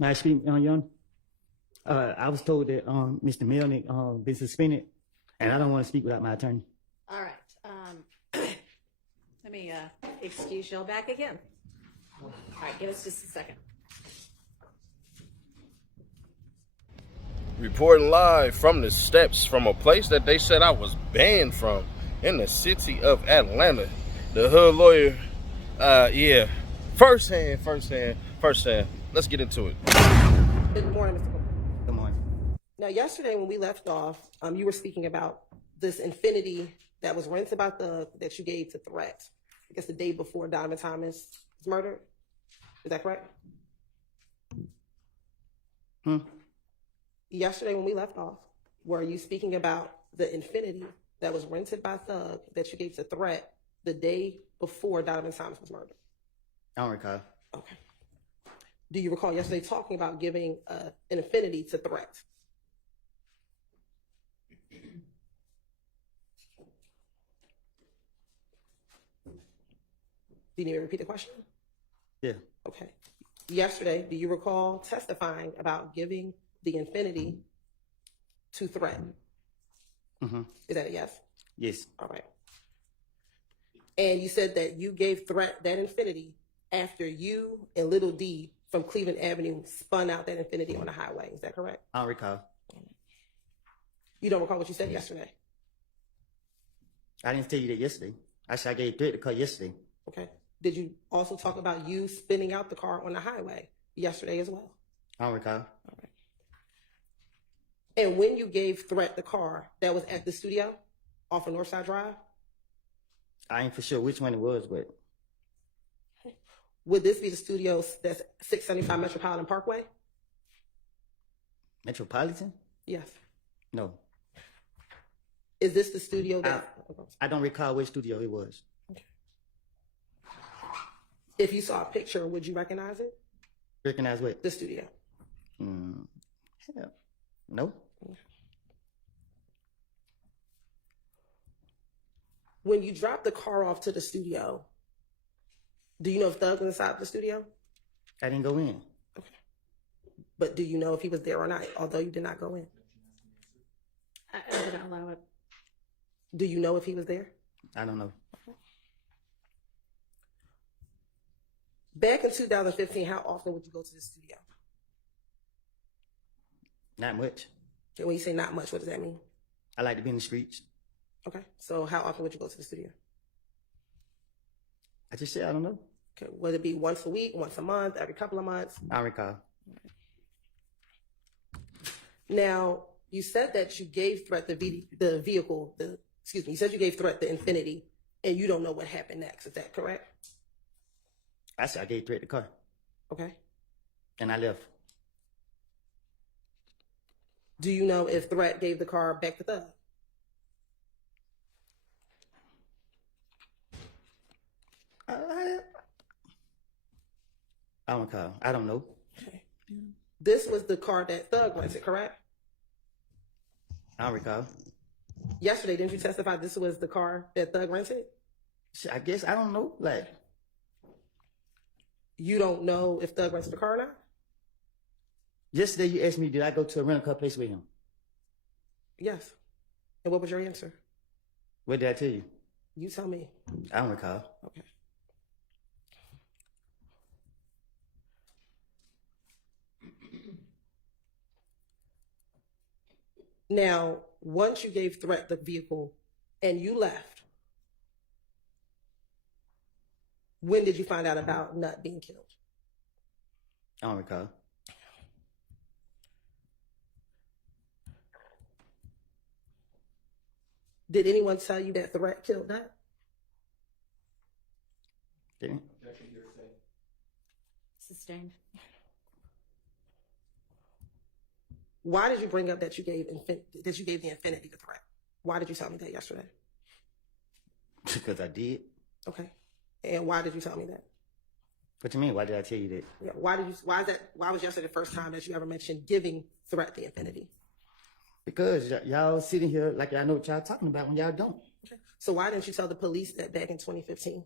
May I speak, Young? I was told that Mr. Melnick been suspended, and I don't want to speak without my attorney. All right. Let me excuse y'all back again. All right, give us just a second. Reporting live from the steps from a place that they said I was banned from in the city of Atlanta. The hood lawyer, yeah. First hand. Let's get into it. Good morning, Mr. Cole. Good morning. Now, yesterday when we left off, you were speaking about this infinity that was rented by that you gave to Threat, I guess the day before Donovan Thomas was murdered. Is that correct? Yesterday when we left off, were you speaking about the infinity that was rented by Thug that you gave to Threat the day before Donovan Thomas was murdered? I don't recall. Okay. Do you recall yesterday talking about giving an infinity to Threat? Do you need me to repeat the question? Yeah. Okay. Yesterday, do you recall testifying about giving the infinity to Threat? Mm-hmm. Is that a yes? Yes. All right. And you said that you gave Threat that infinity after you and Little D from Cleveland Avenue spun out that infinity on the highway. Is that correct? I don't recall. You don't recall what you said yesterday? I didn't tell you that yesterday. Actually, I gave Threat the car yesterday. Okay. Did you also talk about you spinning out the car on the highway yesterday as well? I don't recall. All right. And when you gave Threat the car, that was at the studio off of Northside Drive? I ain't for sure which one it was, but would this be the studio that's 675 Metropolitan Parkway? Metropolitan? Yes. No. Is this the studio that... I don't recall which studio it was. Okay. If you saw a picture, would you recognize it? Recognize what? The studio. Hell, no. When you dropped the car off to the studio, do you know if Thug was inside the studio? I didn't go in. Okay. But do you know if he was there or not, although you did not go in? I did not allow it. Do you know if he was there? I don't know. Okay. Back in 2015, how often would you go to the studio? Not much. Okay, when you say not much, what does that mean? I like to be in the streets. Okay, so how often would you go to the studio? I just said I don't know. Okay, would it be once a week, once a month, every couple of months? I don't recall. Now, you said that you gave Threat you said you gave Threat the infinity, and you don't know what happened next. Is that correct? I said I gave Threat the car. Okay. And I left. Do you know if Threat gave the car back to Thug? I don't recall. I don't know. Okay. This was the car that Thug rented, correct? I don't recall. Yesterday, didn't you testify this was the car that Thug rented? I guess I don't know. Like, you don't know if Thug rented the car or not? yesterday you asked me, did I go to a rental car place with him? Yes. And what was your answer? What did I tell you? You tell me. I don't recall. Okay. Now, once you gave Threat the vehicle and you left, when did you find out about Nut being killed? I don't recall. Did anyone tell you that Threat killed Nut? Didn't? Sustained. Why did you bring up that you gave the infinity to Threat? Why did you tell me that yesterday? Because I did. Okay. And why did you tell me that? What you mean? Why did I tell you that? Yeah. Why was yesterday the first time that you ever mentioned giving Threat the infinity? Because y'all sitting here like y'all know what y'all talking about when y'all don't. Okay. So why didn't you tell the police that back in 2015?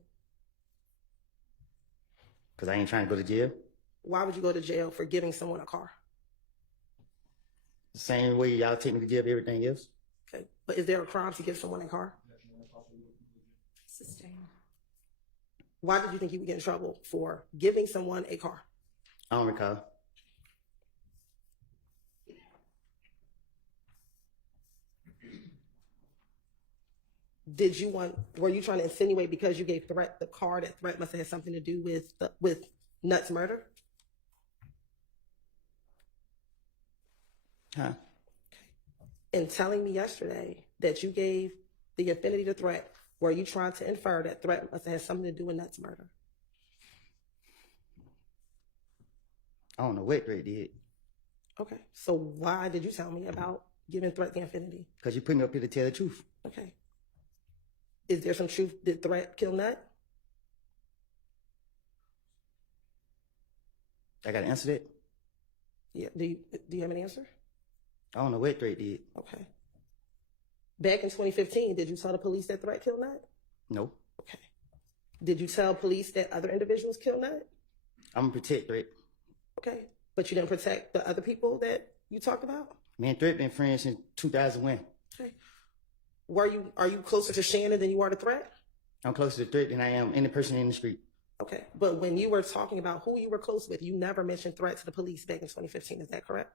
Because I ain't trying to go to jail. why would you go to jail for giving someone a car? The same way y'all take me to give everything else. Okay, but is there a crime to give someone a car? Sustain. Why did you think you would get in trouble for giving someone a car? I don't recall. Were you trying to insinuate because you gave Threat the car that Threat must have had something to do with Nuts' murder? Huh? And telling me yesterday that you gave the affinity to Threat, were you trying to infer that Threat must have had something to do with Nuts' murder? I don't know what Drake did. Okay, so why did you tell me about giving Threat the affinity? Because you put me up here to tell the truth. Okay. Is there some truth? Did Threat kill Nut? I got to answer that? Yeah. Do you have an answer? I don't know what Drake did. Okay. Back in 2015, did you tell the police that Threat killed Nut? No. Okay. Did you tell police that other individuals killed Nut? I'm going to protect Drake. Okay. But you didn't protect the other people that you talked about? Me and Drake been friends since 2001. Okay. Are you closer to Shannon than you are to Threat? I'm closer to Drake than I am any person in the street. Okay. But when you were talking about who you were close with, you never mentioned Threat to the police back in 2015. Is that correct?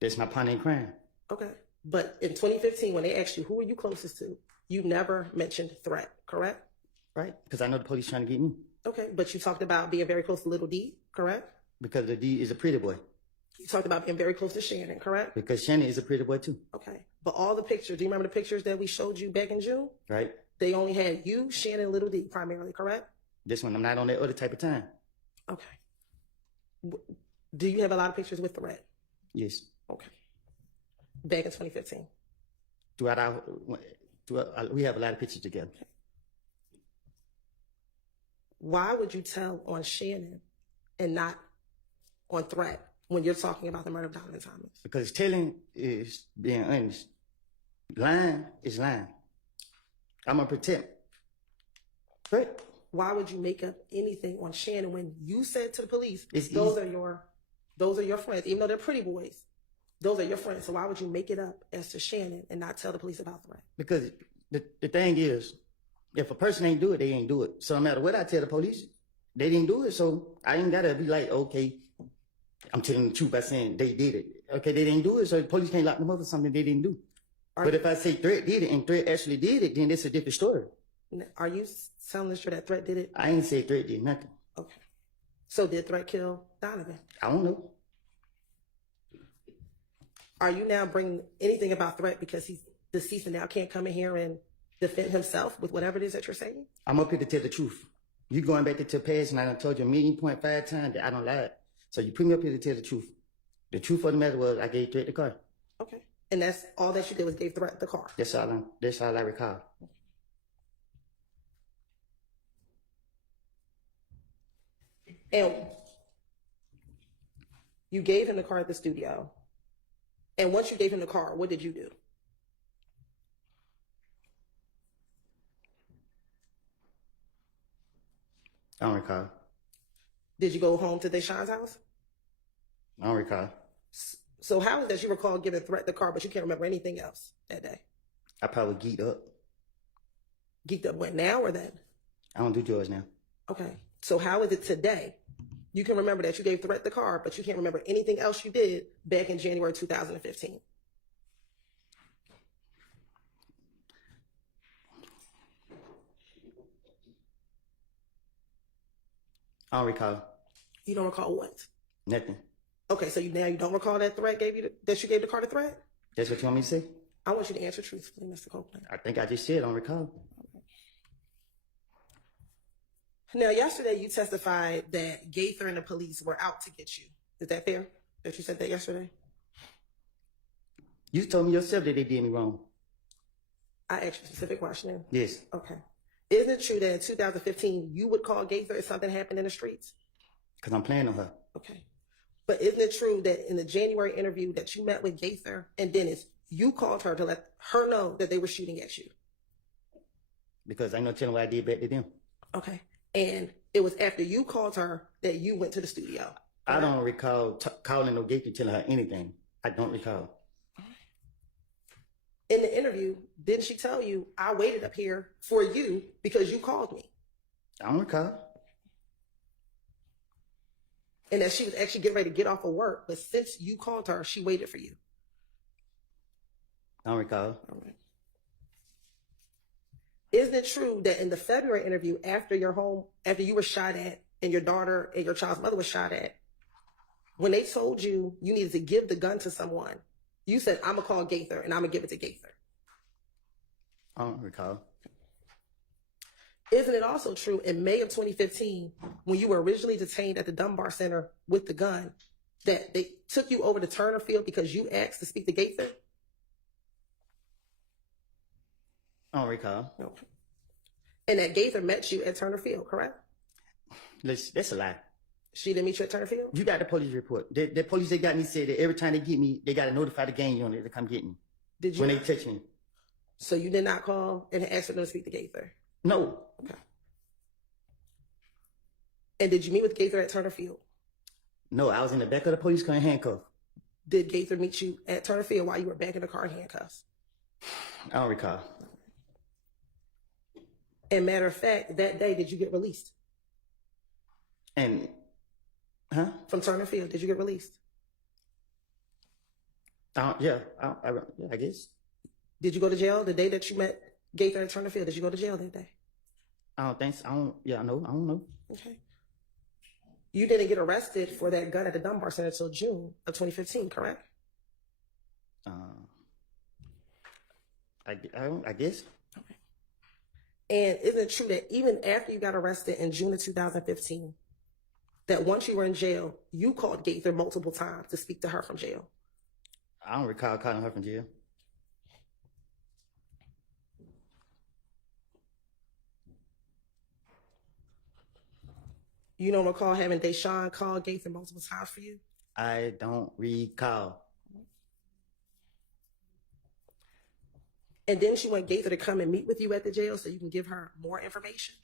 That's my partner in crime. Okay. But in 2015, when they asked you who were you closest to, you never mentioned Threat, correct? Right? Because I know the police trying to get me. Okay. But you talked about being very close to Little D, correct? Because the D is a pretty boy. You talked about being very close to Shannon, correct? Because Shannon is a pretty boy too. Okay. But all the pictures, do you remember the pictures that we showed you back in June? Right? They only had you, Shannon, and Little D primarily, correct? This one, I'm not on that other type of time. Okay. Do you have a lot of pictures with Threat? Yes. Okay. Back in 2015. We have a lot of pictures together. Okay. Why would you tell on Shannon and not on Threat when you're talking about the murder of Donovan Thomas? Because telling is being honest. Lying is lying. I'm going to protect. Right? Why would you make up anything on Shannon when you said to the police, It's those easy. are your friends, even though they're pretty boys. Those are your friends. So why would you make it up as to Shannon and not tell the police about Threat? Because the thing is, if a person ain't do it, they ain't do it. So no matter what I tell the police, they didn't do it. So I ain't got to be like, okay, I'm telling the truth by saying they did it. Okay, they didn't do it, so the police can't lock them up for something they didn't do. But if I say Threat did it and Threat actually did it, then it's a different story. Are you telling us that Threat did it? I ain't say Threat did nothing. Okay. So did Threat kill Donovan? I don't know. Are you now bringing anything about Threat because he's deceased and now can't come in here and defend himself with whatever it is that you're saying? I'm up here to tell the truth. You going back to the past, and I done told you 1.5 million times that I don't lie. So you put me up here to tell the truth. The truth of the matter was I gave Threat the car. Okay. And that's all that you did was gave Threat the car. That's all I recall. And you gave him the car at the studio. And once you gave him the car, what did you do? I don't recall. Did you go home to Deshaun's house? I don't recall. So how is that you recall giving Threat the car, but you can't remember anything else that day? I probably geeked up. Geeked up when, now or then? I don't do drugs now. Okay. So how is it today? You can remember that you gave Threat the car, but you can't remember anything else you did back in January 2015. I don't recall. You don't recall what? Nothing. Okay, so now you don't recall that Threat gave you that you gave the car to Threat? That's what you want me to say? I want you to answer truthfully, Mr. Copeland. I think I just said I don't recall. Now, yesterday you testified that Gaither and the police were out to get you. Is that fair? That you said that yesterday? You told me yourself that they did me wrong. I asked you a specific question. Yes. Okay. Isn't it true that in 2015 you would call Gaither if something happened in the streets? Because I'm playing on her. Okay. But isn't it true that in the January interview that you met with Gaither and Dennis, you called her to let her know that they were shooting at you? Because I know telling what I did back to them. Okay. And it was after you called her that you went to the studio. I don't recall calling no Gaither telling her anything. I don't recall. In the interview, didn't she tell you, I waited up here for you because you called me? I don't recall. And that she was actually getting ready to get off of work, but since you called her, she waited for you. I don't recall. All right. Isn't it true that in the February interview, after you were shot at and your daughter and your child's mother was shot at, when they told you you needed to give the gun to someone, you said, I'm going to call Gaither and I'm going to give it to Gaither? I don't recall. Isn't it also true in May of 2015, when you were originally detained at the Dunbar Center with the gun, that they took you over to Turner Field because you asked to speak to Gaither? I don't recall. No. And that Gaither met you at Turner Field, correct? That's a lie. She didn't meet you at Turner Field? You got the police report. The police that got me said that every time they get me, they got to notify the gang unit to come get me. Did you? When they touch me. So you did not call and ask for them to speak to Gaither? No. Okay. And did you meet with Gaither at Turner Field? No, I was in the back of the police car in handcuffs. Did Gaither meet you at Turner Field while you were back in the car in handcuffs? I don't recall. And matter of fact, that day, did you get released? And, From Turner Field, did you get released? Yeah, I guess. Did you go to jail the day that you met Gaither at Turner Field? Did you go to jail that day? I don't think so. I don't know. Okay. You didn't get arrested for that gun at the Dunbar Center until June of 2015, correct? I guess. Okay. And isn't it true that even after you got arrested in June of 2015, that once you were in jail, you called Gaither multiple times to speak to her from jail? I don't recall calling her from jail. You don't recall having Deshaun call Gaither multiple times for you? I don't recall. And then she want Gaither to come and meet with you at the jail so you can give her more information?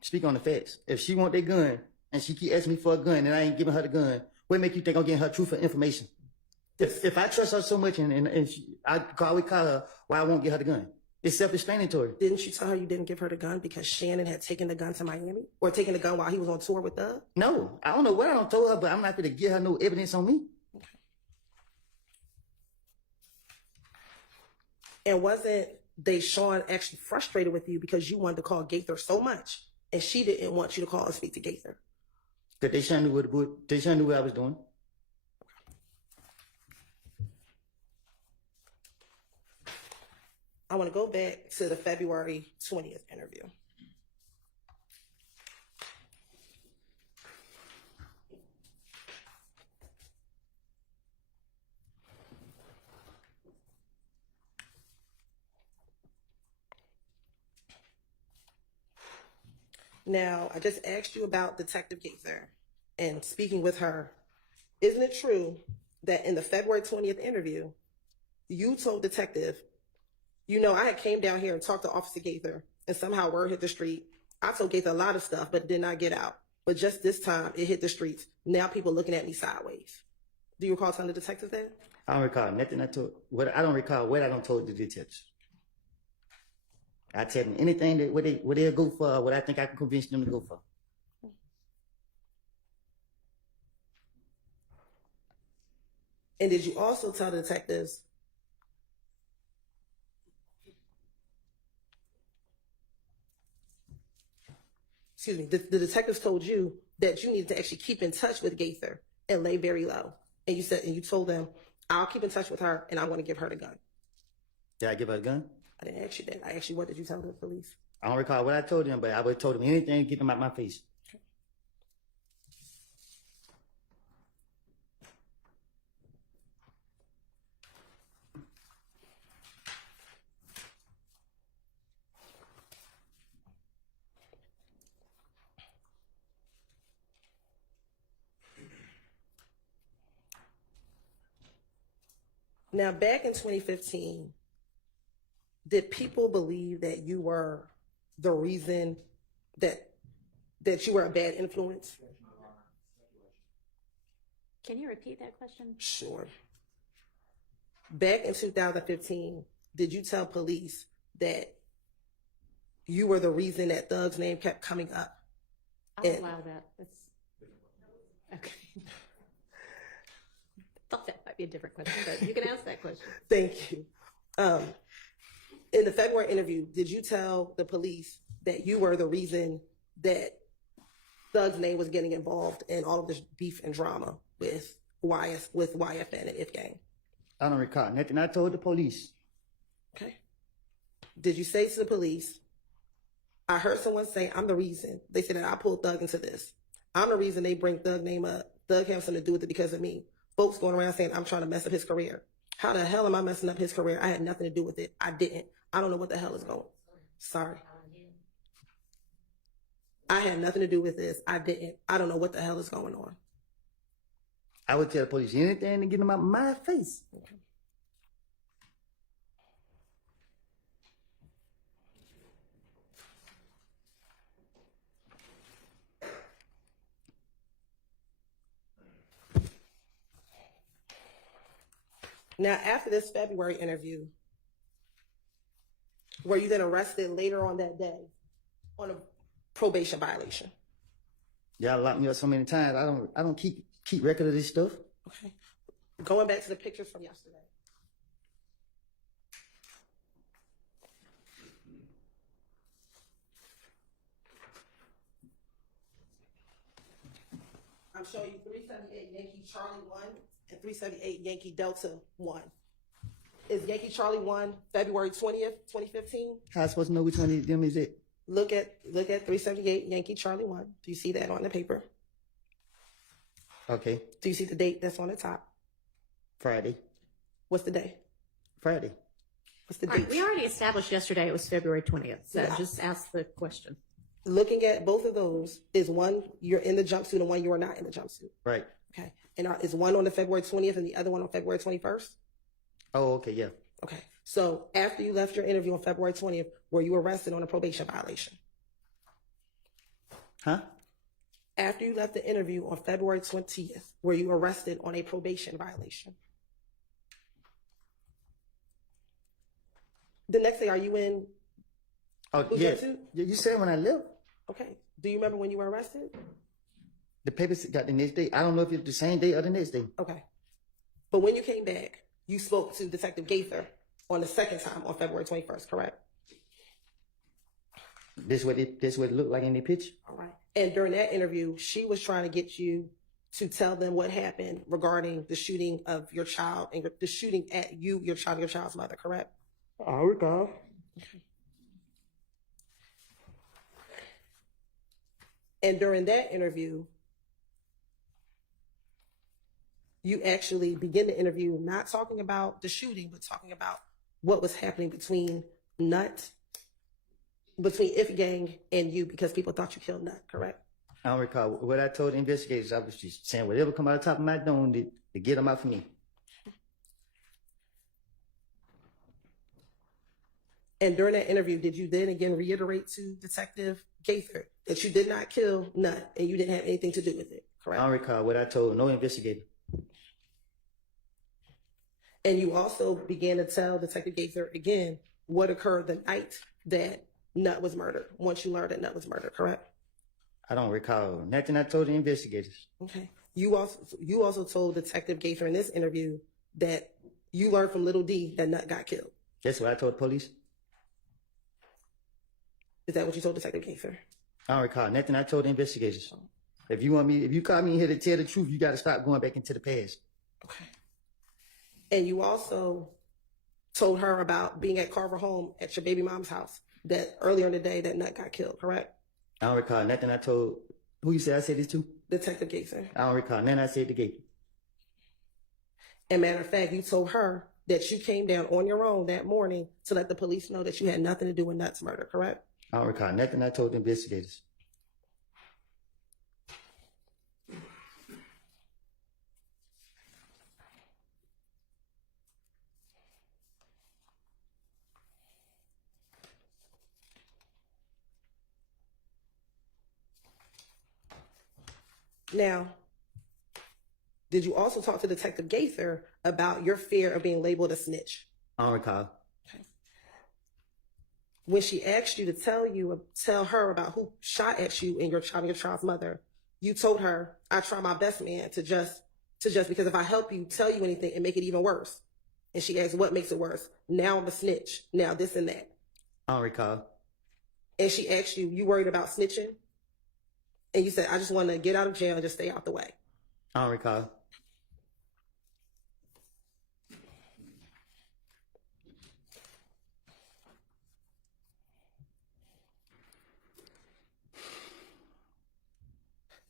Speak on the facts. If she want that gun and she keep asking me for a gun and I ain't giving her the gun, what make you think I'm getting her truthful information? If I trust her so much and I always call her, why I won't get her the gun? It's self-explanatory. Didn't you tell her you didn't give her the gun because Shannon had taken the gun to Miami? Or taken the gun while he was on tour with Doug? No, I don't know what I don't told her, but I'm not going to give her no evidence on me. Okay. And wasn't Deshaun actually frustrated with you because you wanted to call Gaither so much and she didn't want you to call and speak to Gaither? Because Deshaun knew what I was doing. I want to go back to the February 20th interview. Now, I just asked you about Detective Gaither and speaking with her. Isn't it true that in the February 20th interview, you told Detective, you know, I had came down here and talked to Officer Gaither and somehow word hit the street. I told Gaither a lot of stuff, but it did not get out. But just this time, it hit the streets. Now people looking at me sideways. Do you recall telling the detective that? I don't recall nothing I told. I don't recall what I don't told the detectives. I tell them anything that what they'll go for, what I think I can convince them to go for. And did you also tell the detectives the detectives told you that you needed to actually keep in touch with Gaither and lay very low. And you told them, I'll keep in touch with her and I'm going to give her the gun. Did I give her a gun? I didn't ask you that. I asked you, what did you tell the police? I don't recall what I told them, but I would have told them anything to get them out my face. Now, back in 2015, did people believe that you were the reason that you were a bad influence? Can you repeat that question? Sure. Back in 2015, did you tell police that you were the reason that Thug's name kept coming up? I'll allow that. That's okay. Thought that might be a different question, but you can ask that question. Thank you. In the February interview, did you tell the police that you were the reason that Thug's name was getting involved in all of this beef and drama with YFN and If Gang? I don't recall nothing. I told the police. Okay. Did you say to the police, I heard someone say I'm the reason. They said that I pulled Thug into this. I'm the reason they bring Thug name up. Thug has something to do with it because of me. Folks going around saying I'm trying to mess up his career. How the hell am I messing up his career? I had nothing to do with it. I didn't. I don't know what the hell is going on. Sorry. I had nothing to do with this. I didn't. I don't know what the hell is going on. I would tell the police anything to get them out of my face. Okay. Now, after this February interview, were you then arrested later on that day on a probation violation? Y'all locked me up so many times. I don't keep record of this stuff. Okay. Going back to the pictures from yesterday. I'm showing you 378 Yankee Charlie 1 and 378 Yankee Delta 1. Is Yankee Charlie 1 February 20th, 2015? How I supposed to know which one of them is it? Look at 378 Yankee Charlie 1. Do you see that on the paper? Okay. Do you see the date that's on the top? Friday. What's the day? Friday. What's the All date? right, we already established yesterday it was February 20th, so Yeah. just ask the question. Looking at both of those, is one you're in the jumpsuit and one you are not in the jumpsuit? Right. Okay. And is one on the February 20th and the other one on February 21st? Oh, okay, yeah. Okay. So after you left your interview on February 20th, were you arrested on a probation violation? Huh? After you left the interview on February 20th, were you arrested on a probation violation? The next day, are you in? Oh, Blue yeah. jumpsuit? Yeah, you said when I left. Okay. Do you remember when you were arrested? The papers got the next day. I don't know if it's the same day or the next day. Okay. But when you came back, you spoke to Detective Gaither on the second time on February 21st, correct? This what it looked like in the picture. All right. And during that interview, she was trying to get you to tell them what happened regarding the shooting of your child and the shooting at you, your child, and your child's mother, correct? I recall. Okay. And during that interview, you actually begin the interview not talking about the shooting, but talking about what was happening between If Gang and you, because people thought you killed Nut, correct? I don't recall. What I told the investigators, I was just saying whatever come out of the top of my dome to get them out for me. And during that interview, did you then again reiterate to Detective Gaither that you did not kill Nut and you didn't have anything to do with it, I correct? don't recall what I told no investigator. And you also began to tell Detective Gaither again what occurred the night that Nut was murdered, once you learned that Nut was murdered, correct? I don't recall nothing I told the investigators. Okay. You also told Detective Gaither in this interview that you learned from Little D that Nut got killed. That's what I told the police. Is that what you told Detective Gaither? I don't recall nothing I told the investigators. If you call me here to tell the truth, you got to stop going back into the past. Okay. And you also told her about being at Carver home at your baby mom's house that earlier in the day that Nut got killed, correct? I don't recall nothing I told. Who you said I said this to? Detective Gaither. I don't recall nothing I said to Gator. And matter of fact, you told her that you came down on your own that morning to let the police know that you had nothing to do with Nut's murder, correct? I don't recall nothing I told the investigators. Now, did you also talk to Detective Gaither about your fear of being labeled a snitch? I don't recall. When she asked you to tell her about who shot at you and your child's mother, you told her, "I try my best, man, to just because if I help you tell you anything and make it even worse." And she asked, "What makes it worse?" "Now I'm a snitch. Now this and that." I don't recall. And she asked you, "You worried about snitching?" And you said, "I just want to get out of jail and just stay out the way." I don't recall.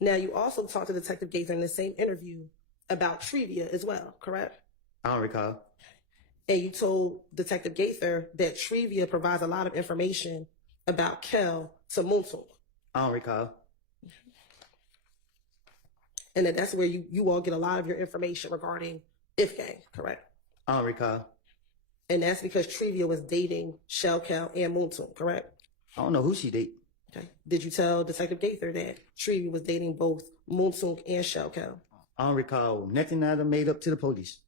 Now, you also talked to Detective Gaither in the same interview about Trivia as well, correct? I don't recall. And you told Detective Gaither that Trivia provides a lot of information about Kel to Muntuk. I don't recall. And that's where you all get a lot of your information regarding If Gang, correct? I don't recall. And that's because Trivia was dating Shell Kel and Muntuk, correct? I don't know who she date. Okay. Did you tell Detective Gaither that Trivia was dating both Muntuk and Shell Kel? I don't recall nothing that I made up to the police.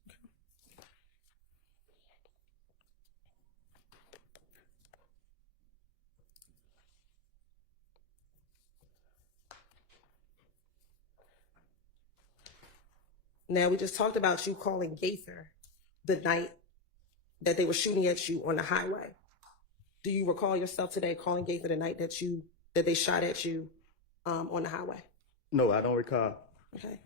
Now, we just talked about you calling Gaither the night that they were shooting at you on the highway. Do you recall yourself today calling Gaither the night that they shot at you on the highway? No, I don't recall. Okay.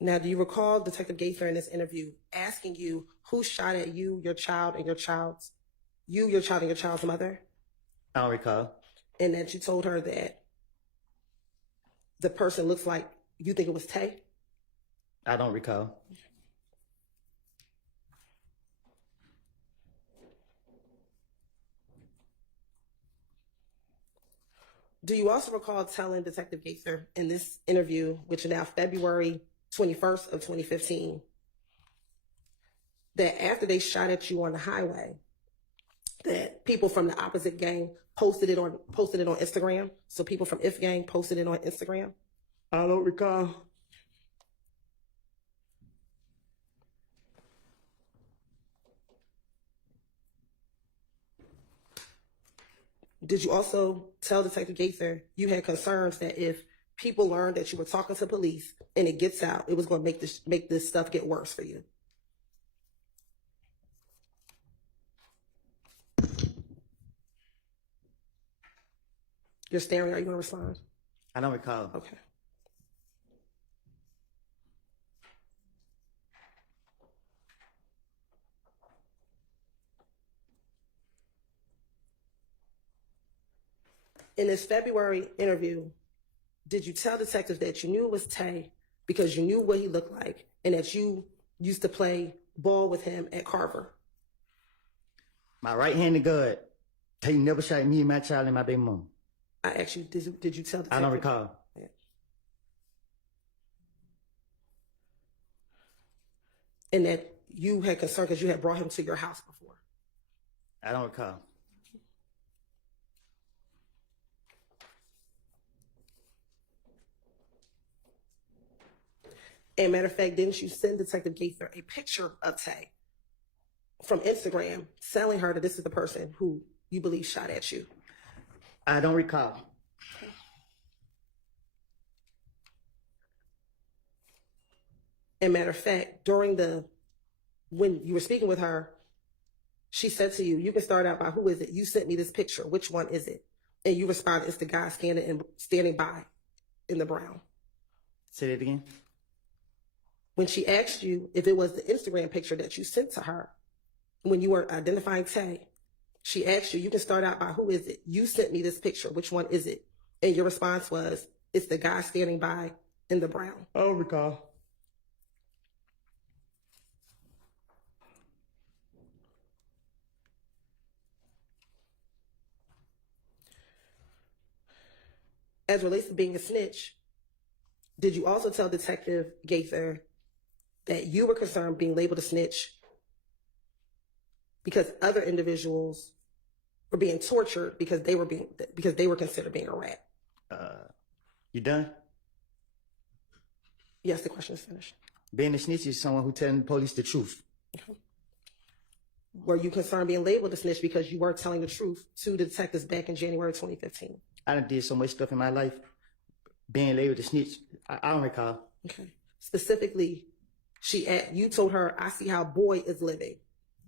Now, do you recall Detective Gaither in this interview asking you who shot at you, your child, and your child's mother? I don't recall. And that you told her that the person looks like you think it was Tay? I don't recall. Do you also recall telling Detective Gaither in this interview, which is now February 21st of 2015, that after they shot at you on the highway, that people from the opposite gang posted it on Instagram? So people from If Gang posted it on Instagram? I don't recall. Did you also tell Detective Gaither you had concerns that if people learned that you were talking to police and it gets out, it was going to make this stuff get worse for you? You're staring. Are you going to respond? I don't recall. Okay. In this February interview, did you tell detectives that you knew it was Tay because you knew what he looked like and that you used to play ball with him at Carver? My right-handed guard. Tay never shot me and my child and my baby mom. I asked you, did you tell detectives? I don't recall. Yeah. And that you had concern because you had brought him to your house before? I don't recall. And matter of fact, didn't you send Detective Gaither a picture of Tay from Instagram telling her that this is the person who you believe shot at you? I don't recall. And matter of fact, when you were speaking with her, she said to you, "You can start out by who is it? You sent me this picture. Which one is it?" And you responded, "It's the guy standing by in the brown." Say that again. When she asked you if it was the Instagram picture that you sent to her, when you were identifying Tay, she asked you, "You can start out by who is it? You sent me this picture. Which one is it?" And your response was, "It's the guy standing by in the brown." I don't recall. As it relates to being a snitch, did you also tell Detective Gaither that you were concerned being labeled a snitch because other individuals were being tortured because they were considered being a rat. You done? Yes, the question is finished. Being a snitch is someone who telling the police the truth. Were you concerned being labeled a snitch because you were telling the truth to the detectives back in January 2015? I done did so much stuff in my life. Being labeled a snitch, I don't recall. Okay. Specifically, you told her, I see how boy is living.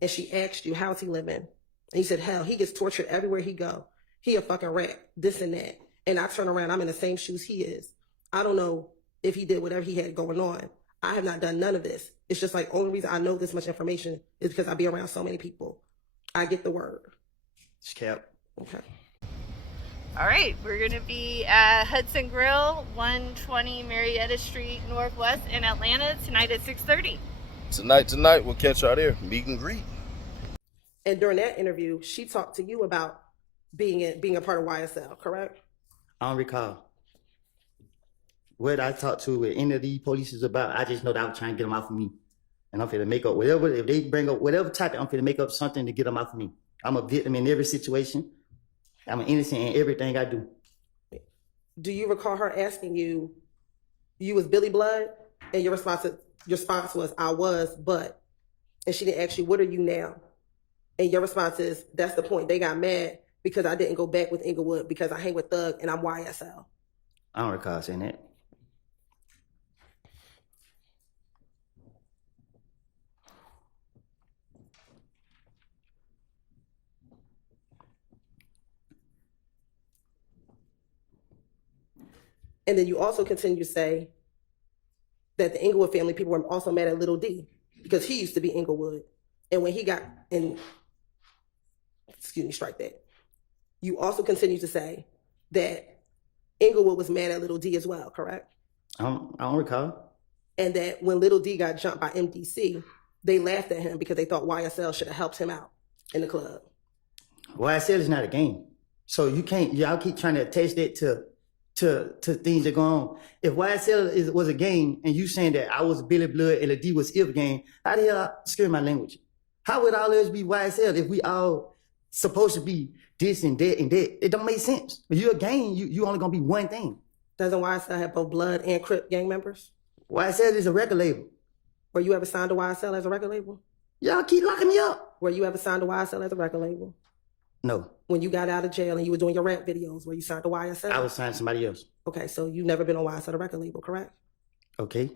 And she asked you, how's he living? And you said, hell, he gets tortured everywhere he go. He a fucking rat, this and that. And I turn around, I'm in the same shoes he is. I don't know if he did whatever he had going on. I have not done none of this. It's just like, only reason I know this much information is because I be around so many people. I get the word. It's cap. Okay. All right, we're going to be at Hudson Grill, 120 Marietta Street Northwest in Atlanta tonight at 6:30. Tonight, we'll catch y'all there. Meet and greet. And during that interview, she talked to you about being a part of YSL, correct? I don't recall. What I talked to with any of these police is about, I just know that I was trying to get them off of me. And I'm finna make up whatever, if they bring up whatever topic, I'm finna make up something to get them off of me. I'm a victim in every situation. I'm an innocent in everything I do. Do you recall her asking you was Billy Blood? And your response was, I was, but. And she didn't ask you, what are you now? And your response is, that's the point. They got mad because I didn't go back with Inglewood because I hang with Thug and I'm YSL. I don't recall saying that. And then you also continue to say that the Inglewood family people were also mad at Little D because he used to be Inglewood. And when he got in, strike that. You also continue to say that Inglewood was mad at Little D as well, correct? I don't recall. And that when Little D got jumped by MDC, they laughed at him because they thought YSL should have helped him out in the club. YSL is not a game. So y'all keep trying to attach that to things that go on. If YSL was a game and you saying that I was Billy Blood and the D was If game, how the hell, excuse my language, how would all of us be YSL if we all supposed to be this and that and that? It don't make sense. If you're a gang, you only gonna be one thing. Doesn't YSL have both Blood and Crip gang members? YSL is a record label. Were you ever signed to YSL as a record label? Y'all keep locking me up. Were you ever signed to YSL as a record label? No. When you got out of jail and you were doing your rap videos, were you signed to YSL? I was signed to somebody else. Okay, so you've never been on YSL, the record label, correct? Okay.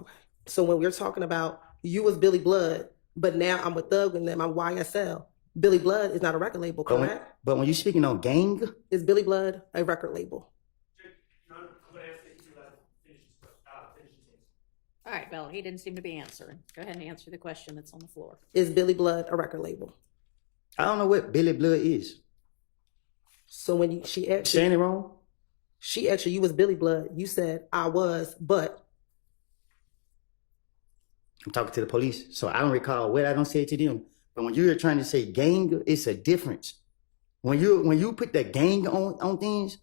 Okay. So when we're talking about you was Billy Blood, but now I'm with Thug and then I'm YSL, Billy Blood is not a record label, correct? But when you're speaking on gang, is Billy Blood a record label? All right, well, he didn't seem to be answering. Go ahead and answer the question that's on the floor. Is Billy Blood a record label? I don't know what Billy Blood is. So when she asked you, saying it wrong? She asked you was Billy Blood. You said, I was, but. I'm talking to the police, so I don't recall what I don't say to them. But when you're trying to say gang, it's a difference. When you put the gang on things,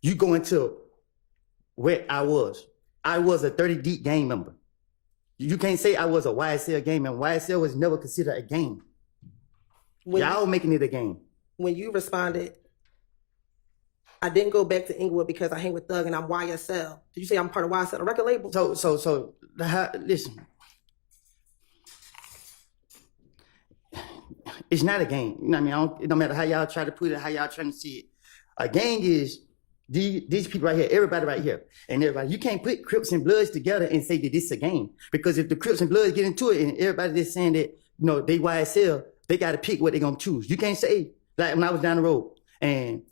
you go into where I was. I was a 30 deep gang member. You can't say I was a YSL gang member. YSL was never considered a gang. Y'all making it a game. When you responded, I didn't go back to Inglewood because I hang with Thug and I'm YSL. Did you say I'm part of YSL, a record label? Listen. It's not a game. You know what I mean? It don't matter how y'all try to put it, how y'all trying to see it. A gang is these people right here, everybody right here, and everybody. You can't put Crips and Bloods together and say that this is a game. Because if the Crips and Bloods get into it and everybody just saying that, they YSL, they got to pick what they're going to choose. You can't say, like when I was down the road and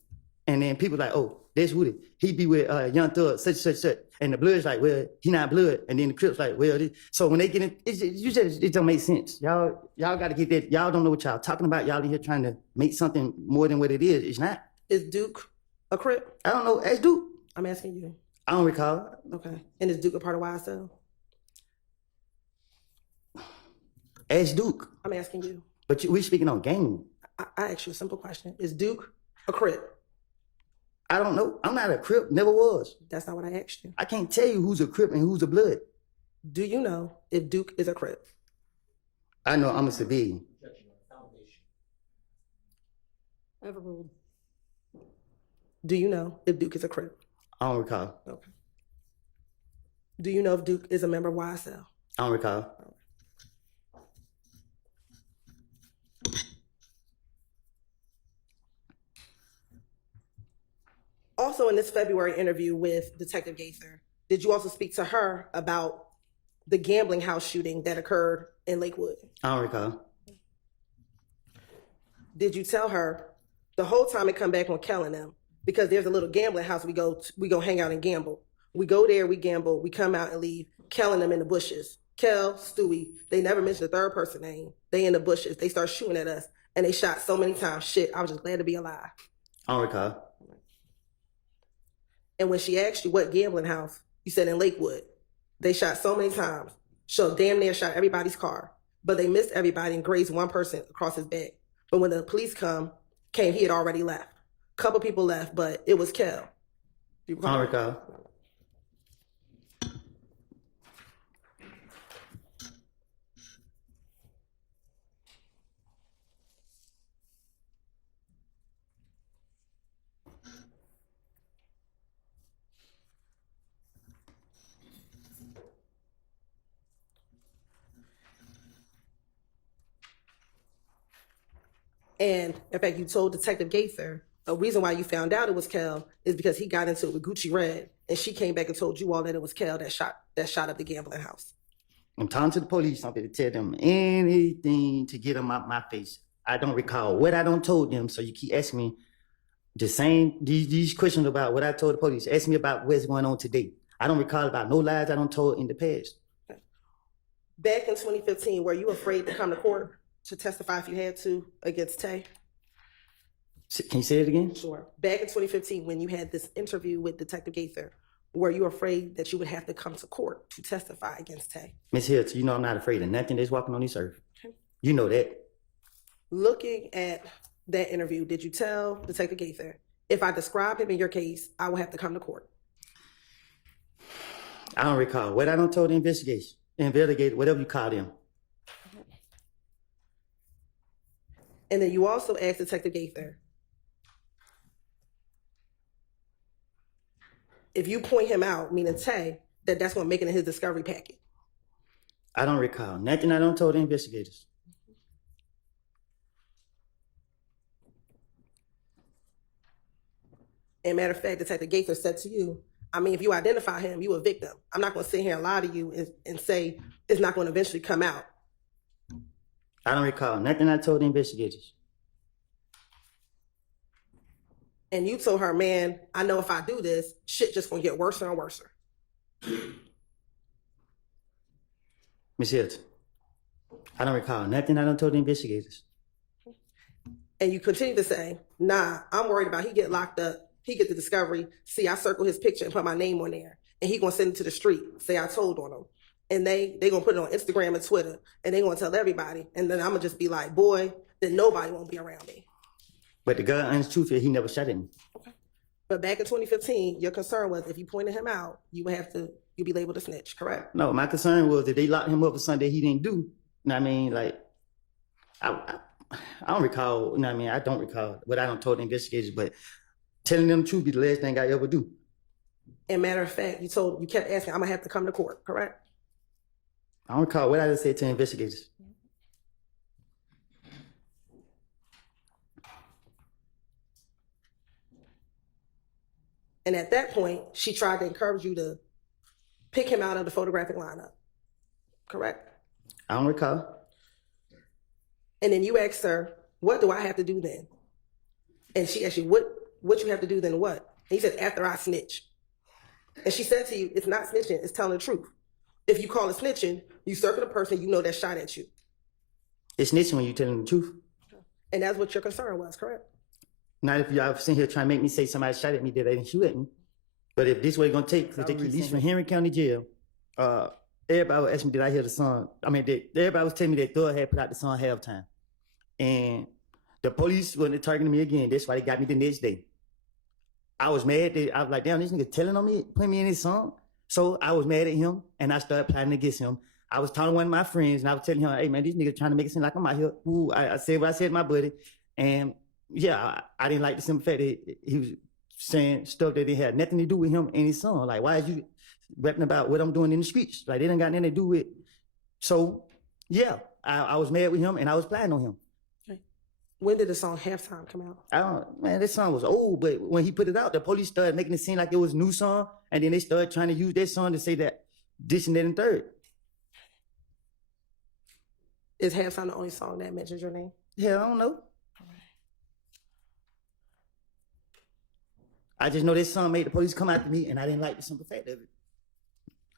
then people like, oh, that's Woody. He be with Young Thug, such. And the Blood's like, well, he not Blood. And then the Crips like, well, so when they get in, it don't make sense. Y'all got to get that. Y'all don't know what y'all talking about. Y'all in here trying to make something more than what it is. It's not. Is Duke a Crip? I don't know. Ask Duke. I'm asking you. I don't recall. Okay. And is Duke a part of YSL? Ask Duke. I'm asking you. But we speaking on gang. I asked you a simple question. Is Duke a Crip? I don't know. I'm not a Crip. Never was. That's not what I asked you. I can't tell you who's a Crip and who's a Blood. Do you know if Duke is a Crip? I know I'm a civilian. Overruled. Do you know if Duke is a Crip? I don't recall. Okay. Do you know if Duke is a member of YSL? I don't recall. Also, in this February interview with Detective Gaither, did you also speak to her about the gambling house shooting that occurred in Lakewood? I don't recall. Did you tell her the whole time it come back on Kel and them, because there's a little gambling house we go hang out and gamble. We go there, we gamble, we come out and leave. Kel and them in the bushes. Kel, Stewie, they never mentioned the third person name. They in the bushes. They start shooting at us, and they shot so many times. Shit, I was just glad to be alive. I don't recall. And when she asked you what gambling house, you said in Lakewood. They shot so many times. So damn near shot everybody's car. But they missed everybody and grazed one person across his back. But when the police came, he had already left. A couple people left, but it was Kel. I don't recall. And in fact, you told Detective Gaither a reason why you found out it was Kel is because he got into it with Gucci Red, and she came back and told you all that it was Kel that shot up the gambling house. I'm talking to the police. I'm going to tell them anything to get them out my face. I don't recall what I don't told them, so you keep asking me these questions about what I told the police. Ask me about what's going on today. I don't recall about no lies I don't told in the past. Back in 2015, were you afraid to come to court to testify if you had to against Tay? Can you say it again? Sure. Back in 2015, when you had this interview with Detective Gaither, were you afraid that you would have to come to court to testify against Tay? Miss Hilton, you know I'm not afraid of nothing that's walking on this earth. Okay. You know that. Looking at that interview, did you tell Detective Gaither, if I describe him in your case, I will have to come to court? I don't recall. What I don't told the investigator, whatever you call them. And then you also asked Detective Gaither, if you point him out, meaning Tay, that's going to make it in his discovery packet. I don't recall. Nothing I don't told the investigators. And matter of fact, Detective Gaither said to you, I mean, if you identify him, you a victim. I'm not going to sit here and lie to you and say it's not going to eventually come out. I don't recall. Nothing I told the investigators. And you told her, man, I know if I do this, shit just going to get worse and worse. Miss Hilton, I don't recall. Nothing I don't told the investigators. And you continue to say, nah, I'm worried about he get locked up. He get the discovery. See, I circle his picture and put my name on there. And he going to send it to the street. Say I told on him. And they going to put it on Instagram and Twitter. And they going to tell everybody. And then I'm going to just be like, boy, then nobody won't be around me. But the God honest truth is he never shot at me. Okay. But back in 2015, your concern was if you pointed him out, you'd be labeled a snitch, correct? No, my concern was if they locked him up for something he didn't do. You know what I mean? Like, I don't recall, you know what I mean? I don't recall what I don't told the investigators, but telling them the truth be the last thing I ever do. And matter of fact, you kept asking, I'm going to have to come to court, correct? I don't recall what I just said to the investigators. And at that point, she tried to encourage you to pick him out of the photographic lineup, correct? I don't recall. And then you asked her, what do I have to do then? And she asked you, what you have to do then what? And you said, after I snitch. And she said to you, it's not snitching, it's telling the truth. If you call it snitching, you circle the person you know that shot at you. It's snitching when you telling the truth. And that's what your concern was, correct? Not if y'all sitting here trying to make me say somebody shot at me that they didn't shoot at me. But if this way it's going to take, because they keep releasing from Henry County Jail, everybody was asking me, did I hear the song? I mean, everybody was telling me that Thug had put out the song Halftime. And the police wasn't targeting me again. That's why they got me the next day. I was mad. I was like, damn, this nigga telling on me, putting me in his song. So I was mad at him, and I started planning against him. I was talking to one of my friends, and I was telling him, hey, man, this nigga trying to make it seem like I'm out here. Ooh, I said what I said to my buddy. And yeah, I didn't like the simple fact that he was saying stuff that it had nothing to do with him and his son. Like, why is you rapping about what I'm doing in the streets? Like, they didn't got nothing to do with. So, yeah, I was mad with him and I was planning on him. Okay. When did the song Halftime come out? Man, this song was old, but when he put it out, the police started making it seem like it was a new song, and then they started trying to use that song to say that this and that and third. Is Halftime the only song that mentions your name? Yeah, I don't know. I just know this song made the police come after me, and I didn't like the simple fact of it.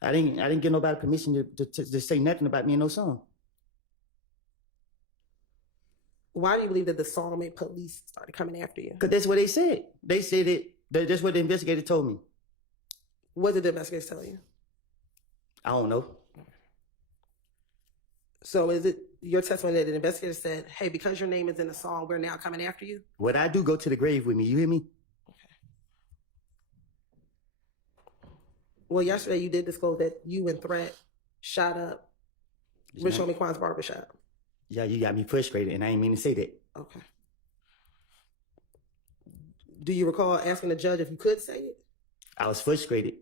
I didn't give nobody permission to say nothing about me in no song. Why do you believe that the song made police started coming after you? Because that's what they said. They said it. That's what the investigator told me. What did the investigators tell you? I don't know. So is it your testimony that the investigator said, hey, because your name is in the song, we're now coming after you? What I do, go to the grave with me. You hear me? Well, yesterday you did disclose that you and Threat shot up Rich ma'am. Homie Quan's barbershop. Yeah, you got me frustrated, and I ain't mean to say that. Okay. Do you recall asking the judge if you could say it? I was frustrated.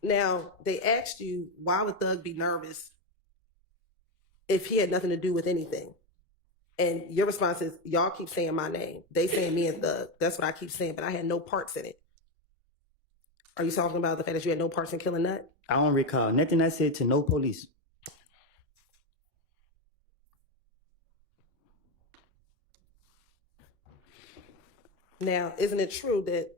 Now, they asked you, why would Thug be nervous if he had nothing to do with anything? And your response is, y'all keep saying my name. They saying me and Thug. That's what I keep saying, but I had no parts in it. Are you talking about the fact that you had no parts in killing Nut? I don't recall nothing I said to no police. Now, isn't it true that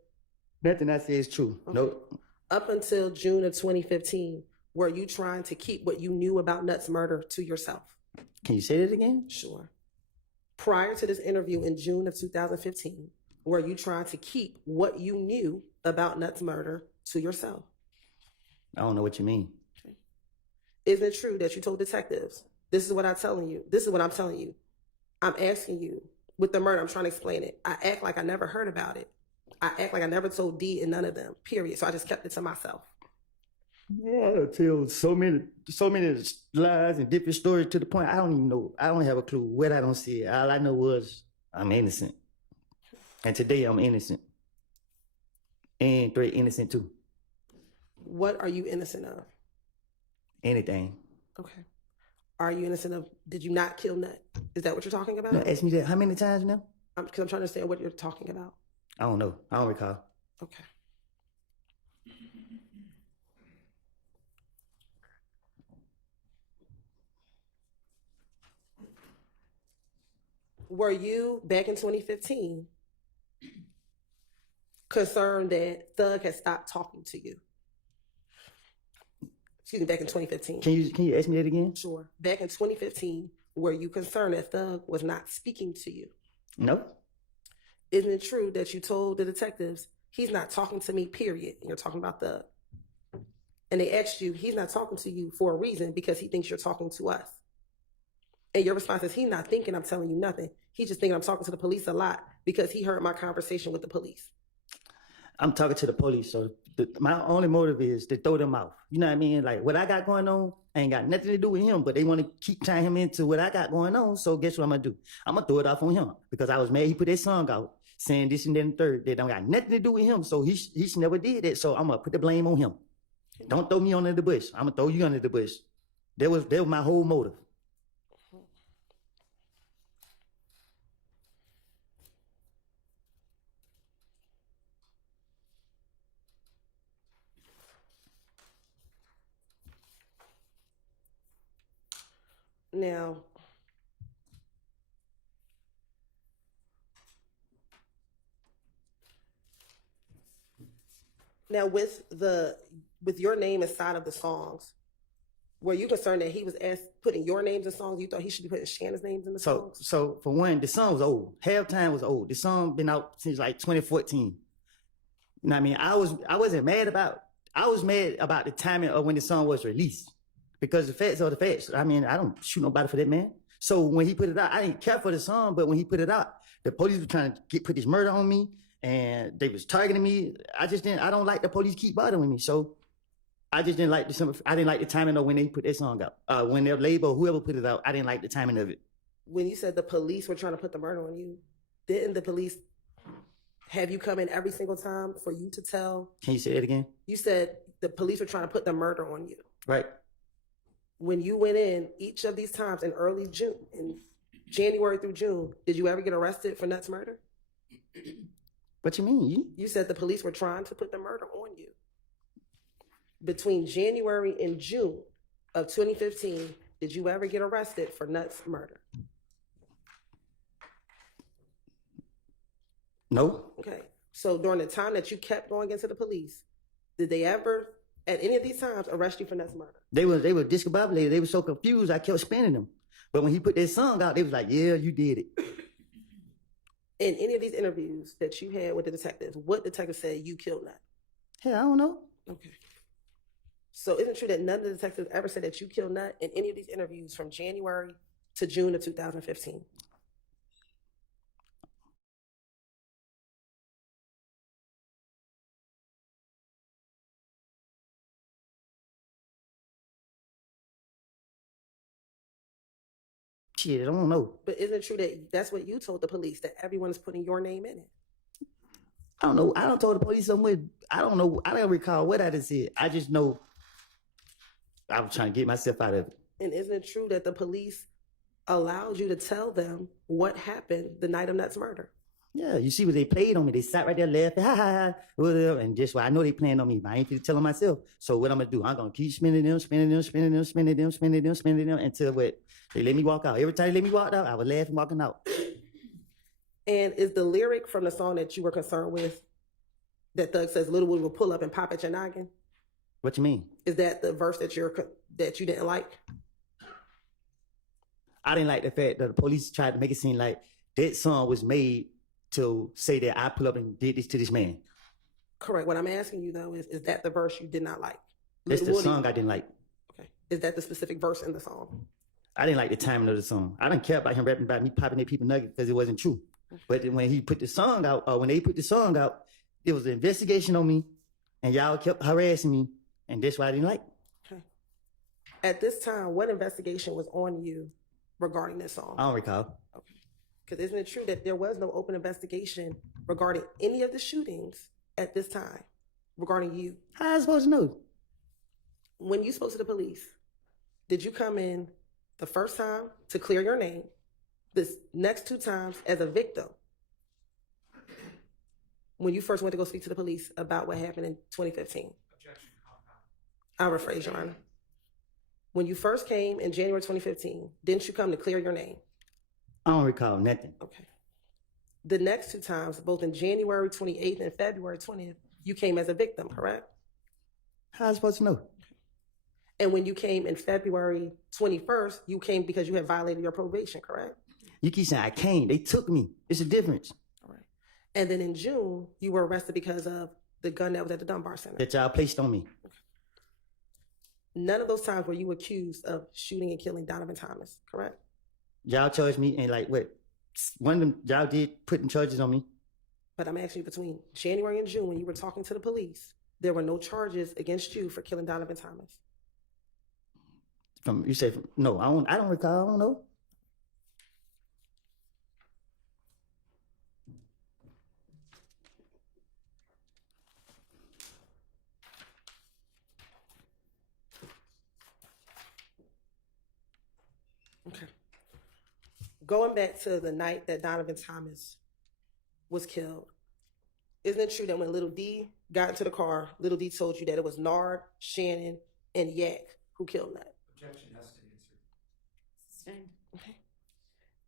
Nothing I said is true. Okay. Nope. up until June of 2015, were you trying to keep what you knew about Nut's murder to yourself? Can you say that again? Sure. Prior to this interview in June of 2015, were you trying to keep what you knew about Nut's murder to yourself? I don't know what you mean. Okay. Isn't it true that you told detectives, this is what I'm telling you, this is what I'm telling you? I'm asking you, with the murder, I'm trying to explain it. I act like I never heard about it. I act like I never told D and none of them, period. So I just kept it to myself. Yeah, I tell so many lies and different stories to the point I don't even know. I don't have a clue what I don't see. All I know was I'm innocent. And today I'm innocent. And Threat innocent too. What are you innocent of? Anything. Okay. Are you innocent of, did you not kill Nut? Is that what you're talking about? No, ask me that how many times now? Because I'm trying to understand what you're talking about. I don't know. I don't recall. Okay. Were you, back in 2015, concerned that Thug had stopped talking to you? Excuse me, back in 2015. Can you ask me that again? Sure. Back in 2015, were you concerned that Thug was not speaking to you? No. Isn't it true that you told the detectives, he's not talking to me, period? And you're talking about Thug. And they asked you, he's not talking to you for a reason because he thinks you're talking to us. And your response is, he's not thinking I'm telling you nothing. He's just thinking I'm talking to the police a lot because he heard my conversation with the police. I'm talking to the police, so my only motive is to throw them off. You know what I mean? Like, what I got going on ain't got nothing to do with him, but they want to keep tying him into what I got going on, so guess what I'm going to do? I'm going to throw it off on him because I was mad he put that song out saying this and that and third. That don't got nothing to do with him, so he never did that, so I'm going to put the blame on him. Don't throw me under the bush. I'm going to throw you under the bush. That was my whole motive. Now with your name inside of the songs, were you concerned that he was putting your names in songs? You thought he should be putting Shannon's names in the songs? So for one, the song was old. Halftime was old. The song been out since like 2014. You know what I mean? I wasn't mad about. I was mad about the timing of when the song was released because the facts are the facts. I mean, I don't shoot nobody for that, man. So when he put it out, I didn't care for the song, but when he put it out, the police were trying to put this murder on me and they was targeting me. I don't like the police keep bothering me. So I just didn't like I didn't like the timing of when they put their song out. When their label, whoever put it out, I didn't like the timing of it. When you said the police were trying to put the murder on you, didn't the police have you come in every single time for you to tell? Can you say it again? You said the police were trying to put the murder on you. Right. When you went in each of these times in early June, in January through June, did you ever get arrested for Nuts murder? What you mean? You said the police were trying to put the murder on you. Between January and June of 2015, did you ever get arrested for Nuts murder? No. Okay. So during the time that you kept going into the police, did they ever, at any of these times, arrest you for Nuts murder? They were discombobulated. They were so confused. I kept spinning them. But when he put that song out, they was like, "Yeah, you did it." In any of these interviews that you had with the detectives, what detective said you killed Nut? Hey, I don't know. Okay. So isn't it true that none of the detectives ever said that you killed Nut in any of these interviews from January to June of 2015? Shit, I don't know. But isn't it true that that's what you told the police, that everyone is putting your name in it? I don't know. I don't told the police so much. I don't know. I don't recall what I just said. I just know I was trying to get myself out of it. And isn't it true that the police allowed you to tell them what happened the night of Nuts murder? Yeah, you see what they played on me. They sat right there laughing, ha ha ha, whatever. And just what I know they playing on me, but I ain't finna tell them myself. So what I'm gonna do? I'm gonna keep spinning them until what they let me walk out. Every time they let me walk out, I was laughing walking out. And is the lyric from the song that you were concerned with, that Thug says Little Woody will pull up and pop at your noggin? What you mean? Is that the verse that you didn't like? I didn't like the fact that the police tried to make it seem like that song was made to say that I pull up and did this to this man. Correct. What I'm asking you though is that the verse you did not like? That's Little the Woody- song I didn't like. Okay. Is that the specific verse in the song? I didn't like the timing of the song. I didn't care about him rapping about me popping at people nuggets because it wasn't true. But when he put the song out, or when they put the song out, it was an investigation on me, and y'all kept harassing me, and that's what I didn't like. Okay. At this time, what investigation was on you regarding this song? I don't recall. Okay. Because isn't it true that there was no open investigation regarding any of the shootings at this time regarding you? How am I supposed to know? When you spoke to the police, did you come in the first time to clear your name, this next two times as a victim? When you first went to go speak to the police about what happened in 2015? Objection, compound. I'll rephrase, Your Honor. When you first came in January 2015, didn't you come to clear your name? I don't recall nothing. Okay. The next two times, both in January 28th and February 20th, you came as a victim, correct? How am I supposed to know? And when you came in February 21st, you came because you had violated your probation, correct? You keep saying I came. They took me. It's a difference. All right. And then in June, you were arrested because of the gun that was at the Dunbar Center. That y'all placed on me. None of those times were you accused of shooting and killing Donovan Thomas, correct? Y'all charged me, and like what? One of them, y'all did putting charges on me. But I'm asking you, between January and June, when you were talking to the police, there were no charges against you for killing Donovan Thomas. You said no. I don't recall. I don't know. Okay. Going back to the night that Donovan Thomas was killed, isn't it true that when Little D got into the car, Little D told you that it was Nard, Shannon, and Yak who killed Nut? Objection, yes to answer. Sustained. Okay.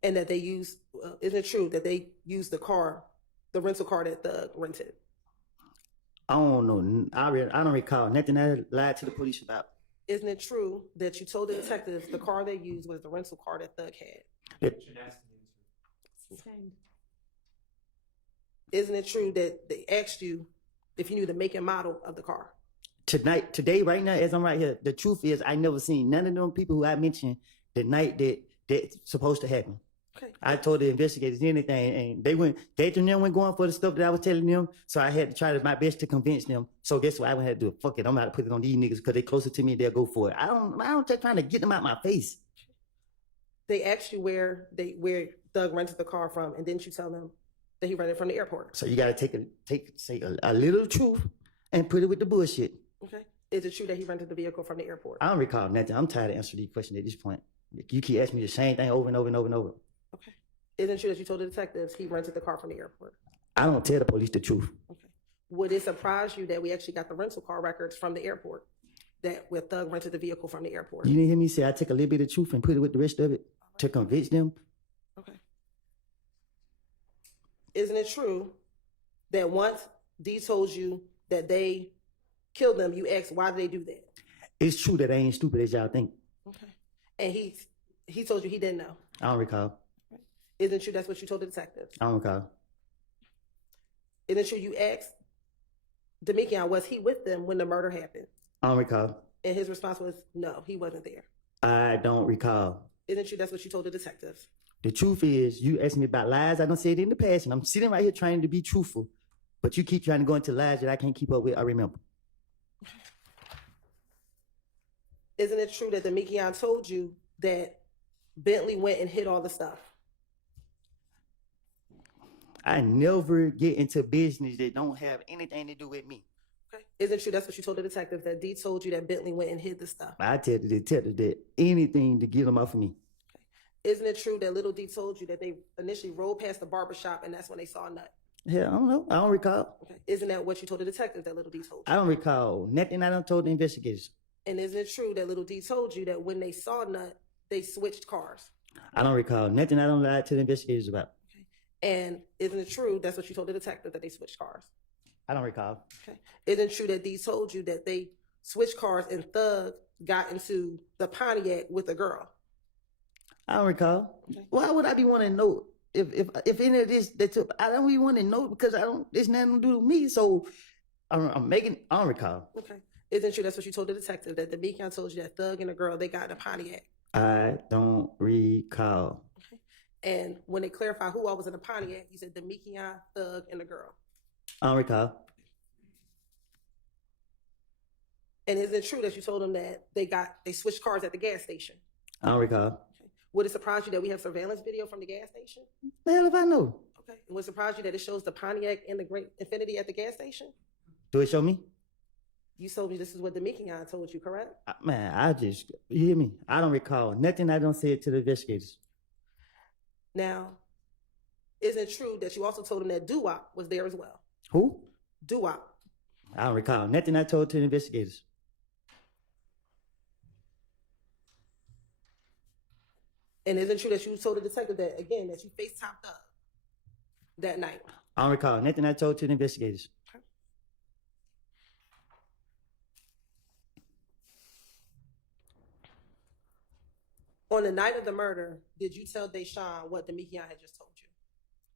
And that they used, isn't it true that they used the car, the rental car that Thug rented? I don't know. I don't recall nothing I lied to the police about. Isn't it true that you told the detectives the car they used was the rental car that Thug had? Objection, yes to answer. Sustained. Isn't it true that they asked you if you knew the make and model of the car? Today, right now, as I'm right here, the truth is I never seen none of them people who I mentioned the night that that's supposed to happen. Okay. I told the investigators anything, and they and them went going for the stuff that I was telling them. So I had to try my best to convince them. So guess what? I had to do? Fuck it, I'm about to put it on these niggas because they closer to me. They'll go for it. I don't just trying to get them out my face. They asked you where Doug rented the car from, and didn't you tell them that he rented from the airport? So you got to say a little truth and put it with the bullshit. Okay. Is it true that he rented the vehicle from the airport? I don't recall nothing. I'm tired of answering these questions at this point. You keep asking me the same thing over and over and over and over. Okay. Isn't it true that you told the detectives he rented the car from the airport? I don't tell the police the truth. Okay. Would it surprise you that we actually got the rental car records from the airport, that where Thug rented the vehicle from the airport? You didn't hear me say I take a little bit of truth and put it with the rest of it to convince them? Okay. Isn't it true that once D told you that they killed them, you asked why did they do that? It's true that I ain't stupid as y'all think. Okay. And he told you he didn't know. I don't recall. Isn't it true that's what you told the detectives? I don't recall. Isn't it true you asked Demekion, was he with them when the murder happened? I don't recall. And his response was, no, he wasn't there. I don't recall. Isn't it true that's what you told the detectives? The truth is, you asked me about lies I done said in the past, and I'm sitting right here trying to be truthful, but you keep trying to go into lies that I can't keep up with. I remember. Isn't it true that Demekion told you that Bentley went and hid all the stuff? I never get into business that don't have anything to do with me. Okay. Isn't it true that's what you told the detectives, that D told you that Bentley went and hid the stuff? I tell the detective that anything to get them off of me. Isn't it true that little D told you that they initially rode past the barbershop and that's when they saw a nut? Hell, I don't know. I don't recall. Okay. Isn't that what you told the detectives, that little D told you? I don't recall nothing I done told the investigators. And isn't it true that little D told you that when they saw a nut, they switched cars? I don't recall nothing I don't lie to the investigators about. And isn't it true that's what you told the detective, that they switched cars? I don't recall. Okay. Isn't it true that D told you that they switched cars and Thug got into the Pontiac with a girl? I don't recall. Okay. Why would I be wanting to know if any of this that took? I don't even want to know because I don't. It's nothing to do with me. So I'm making. I don't recall. Okay. Isn't it true that's what you told the detective, that the Beacon told you that Thug and the girl, they got in a Pontiac? I don't recall. Okay. And when they clarified who all was in the Pontiac, you said the Demekion, Thug, and the girl. I don't recall. And isn't it true that you told them that they switched cars at the gas station? I don't recall. Okay. Would it surprise you that we have surveillance video from the gas station? The hell if I know? Okay. And would it surprise you that it shows the Pontiac and the Great Infinity at the gas station? Do it show me? You told me this is what the Demekion told you, correct? Man, you hear me? I don't recall nothing I don't say it to the investigators. Now, isn't it true that you also told them that Doo-Wop was there as well? Who? Doo-Wop. I don't recall nothing I told to the investigators. And isn't it true that you told the detective that, again, that you FaceTimed Thug that night? I don't recall nothing I told to the investigators. On the night of the murder, did you tell Deshaun what Demekion had just told you?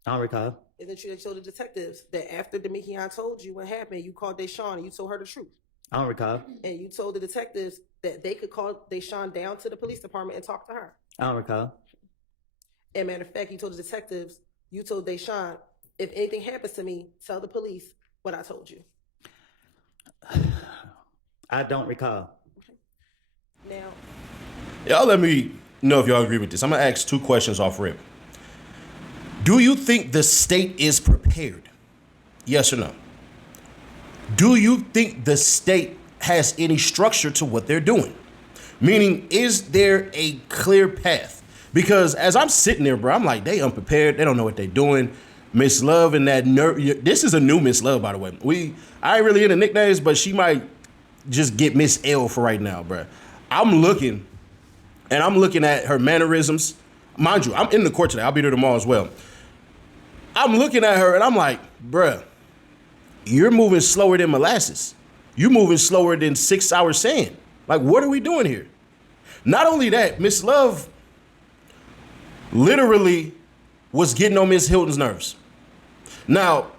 I don't recall. Isn't it true that you told the detectives that after Demekion told you what happened, you called Deshaun and you told her the truth? I don't recall. And you told the detectives that they could call Deshaun down to the police department and talk to her? I don't recall. And matter of fact, you told the detectives, you told Deshaun, if anything happens to me, tell the police what I told you. I don't recall. Now, Y'all let me know if y'all agree with this. I'm going to ask two questions off rip. Do you think the state is prepared? Yes or no? Do you think the state has any structure to what they're doing? Meaning, is there a clear path? Because as I'm sitting there, bro, I'm like, they unprepared. They don't know what they're doing. Miss Love and that nerd. This is a new Miss Love, by the way. I ain't really into nicknames, but she might just get Miss L for right now, bro. I'm looking at her mannerisms. Mind you, I'm in the court today. I'll be there tomorrow as well. I'm looking at her and I'm like, bruh, you're moving slower than molasses. You're moving slower than 6 hours sand. Like, what are we doing here? Not only that, Miss Love literally was getting on Miss Hilton's nerves. Now,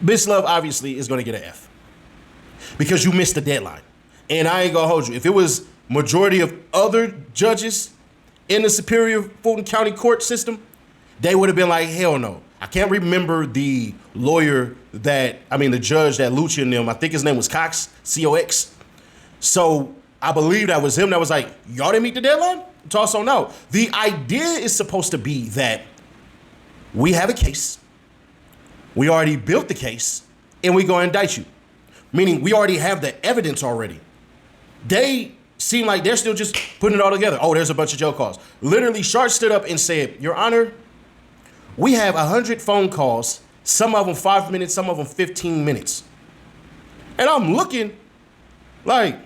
Miss Love obviously is going to get an F because you missed the deadline. And I ain't going to hold you. If it was majority of other judges, in the Superior Fulton County court system, they would have been like, hell no. I can't remember the the judge that Lucci and them, I think his name was Cox, C-O-X. So I believe that was him that was like, y'all didn't meet the deadline? It's also no. The idea is supposed to be that we have a case, we already built the case, and we go indict you. Meaning we already have the evidence already. They seem like they're still just putting it all together. Oh, there's a bunch of jail calls. Literally, Sharp stood up and said, Your Honor, we have 100 phone calls, some of them 5 minutes, some of them 15 minutes. And I'm looking like,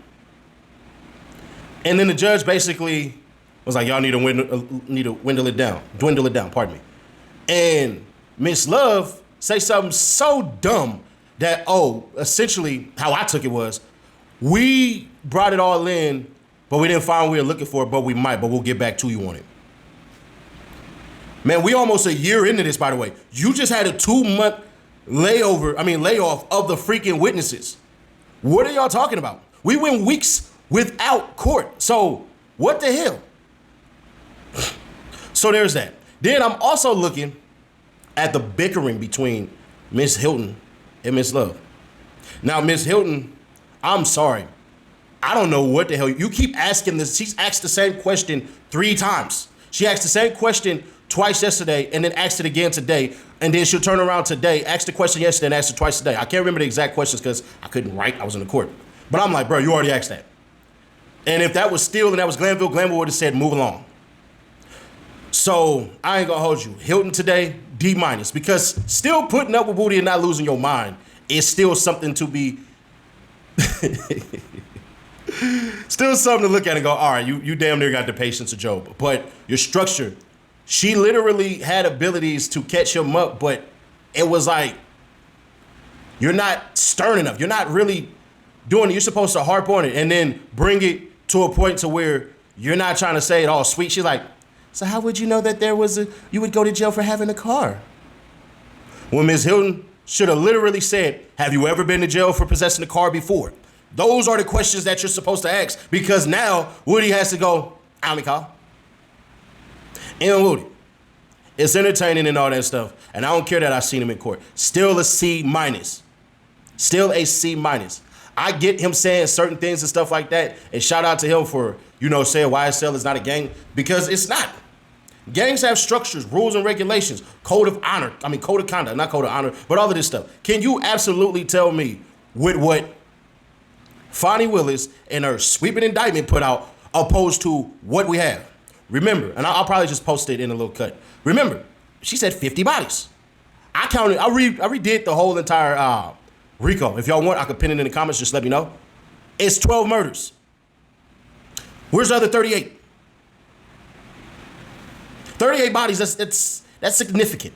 and then the judge basically was like, y'all need to dwindle it down, pardon me. And Miss Love say something so dumb that, essentially how I took it was, we brought it all in, but we didn't find what we were looking for, but we might, but we'll get back to you on it. Man, we almost a year into this, by the way. You just had a 2-month layoff of the freaking witnesses. What are y'all talking about? We went weeks without court. So what the hell? So there's that. Then I'm also looking at the bickering between Miss Hilton and Miss Love. Now, Miss Hilton, I'm sorry. I don't know what the hell. You keep asking this. She's asked the same question 3 times. She asked the same question twice yesterday and then asked it again today. And then she'll turn around today, ask the question yesterday and ask it twice today. I can't remember the exact questions because I couldn't write. I was in the court. But I'm like, bro, you already asked that. And if that was Steele and that was Glanville would have said, move along. So I ain't gonna hold you. Hilton today, D-, because still putting up with Woody and not losing your mind is still something to be, still something to look at and go, all right, you damn near got the patience of Job. But your structure, she literally had abilities to catch him up, but it was like, you're not stern enough. You're not really doing it. You're supposed to harp on it and then bring it to a point to where you're not trying to say it all sweet. She's like, so how would you know that you would go to jail for having a car? When Ms. Hilton should have literally said, have you ever been to jail for possessing a car before? Those are the questions that you're supposed to ask, because now Woody has to go, I only call. And Woody, it's entertaining and all that stuff. And I don't care that I've seen him in court. Still a C-. Still a C-. I get him saying certain things and stuff like that. And shout out to him for, saying YSL is not a gang, because it's not. Gangs have structures, rules and regulations, code of conduct, not code of honor, but all of this stuff. Can you absolutely tell me with what Fonnie Willis and her sweeping indictment put out opposed to what we have? Remember, and I'll probably just post it in a little cut. Remember, she said 50 bodies. I redid the whole entire RICO. If y'all want, I could pin it in the comments, just let me know. It's 12 murders. Where's the other 38? 38 bodies, that's significant.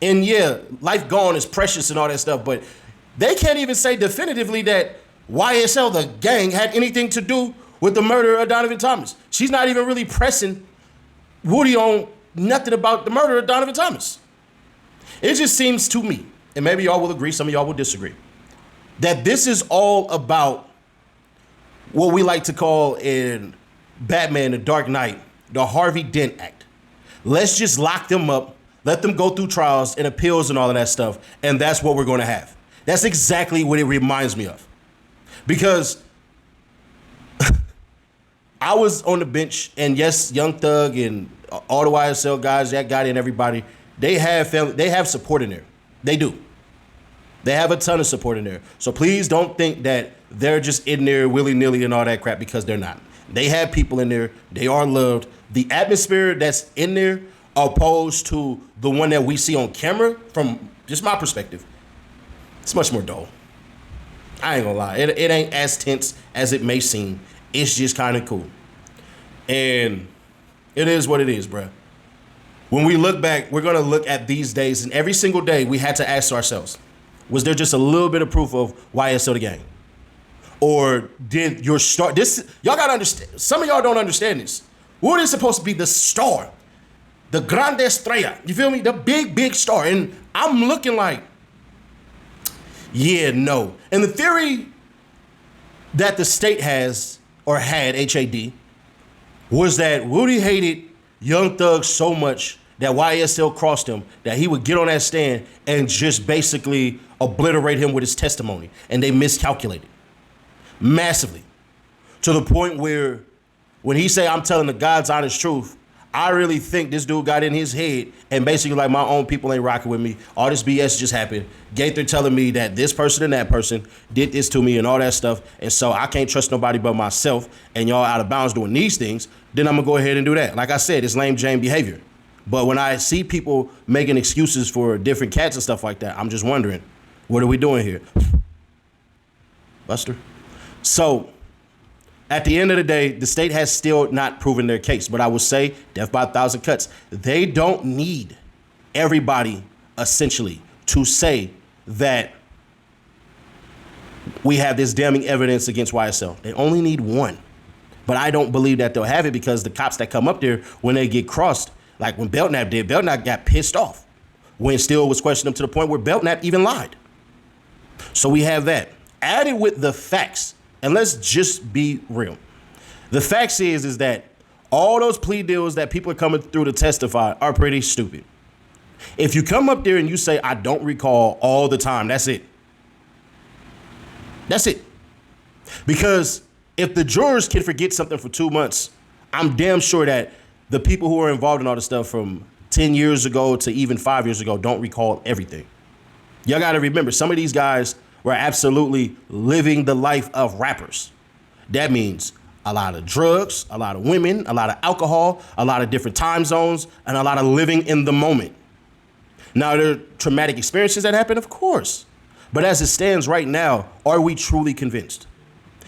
And yeah, life gone is precious and all that stuff, but they can't even say definitively that YSL, the gang, had anything to do with the murder of Donovan Thomas. She's not even really pressing Woody on nothing about the murder of Donovan Thomas. It just seems to me, and maybe y'all will agree, some of y'all will disagree, that this is all about what we like to call in Batman, The Dark Knight, the Harvey Dent Act. Let's just lock them up, let them go through trials and appeals and all of that stuff, and that's what we're going to have. That's exactly what it reminds me of. Because I was on the bench, and yes, Young Thug and all the YSL guys, that guy and everybody, they have support in there. They do. They have a ton of support in there. So please don't think that they're just in there willy-nilly and all that crap, because they're not. They have people in there. They are loved. The atmosphere that's in there, opposed to the one that we see on camera, from just my perspective, it's much more dull. I ain't gonna lie. It ain't as tense as it may seem. It's just kind of cool. And it is what it is, bruh. When we look back, we're gonna look at these days, and every single day we had to ask ourselves, was there just a little bit of proof of YSL the gang? Or did your star, y'all gotta understand, some of y'all don't understand this. Woody is supposed to be the star, the grande estrella, you feel me? The big star. And I'm looking like, yeah, no. And the theory that the state has, or had, HAD, was that Woody hated Young Thug so much that YSL crossed him that he would get on that stand and just basically obliterate him with his testimony. And they miscalculated massively to the point where when he say, I'm telling the God's honest truth, I really think this dude got in his head and basically like, my own people ain't rocking with me. All this BS just happened. Gaither telling me that this person and that person did this to me and all that stuff. And so I can't trust nobody but myself, and y'all out of bounds doing these things. Then I'm gonna go ahead and do that. Like I said, it's lame Jane behavior. But when I see people making excuses for different cats and stuff like that, I'm just wondering, what are we doing here? Buster. So at the end of the day, the state has still not proven their case. But I will say, death by 1,000 cuts. They don't need everybody, essentially, to say that we have this damning evidence against YSL. They only need one. But I don't believe that they'll have it, because the cops that come up there, when they get crossed, like when Belknap did, Belknap got pissed off when Steele was questioning him to the point where Belknap even lied. So we have that. Added with the facts. And let's just be real. The facts is that all those plea deals that people are coming through to testify are pretty stupid. If you come up there and you say, I don't recall all the time, that's it. That's it. Because if the jurors can forget something for 2 months, I'm damn sure that the people who are involved in all the stuff from 10 years ago to even 5 years ago don't recall everything. Y'all got to remember, some of these guys were absolutely living the life of rappers. That means a lot of drugs, a lot of women, a lot of alcohol, a lot of different time zones, and a lot of living in the moment. Now, there are traumatic experiences that happen, of course. But as it stands right now, are we truly convinced?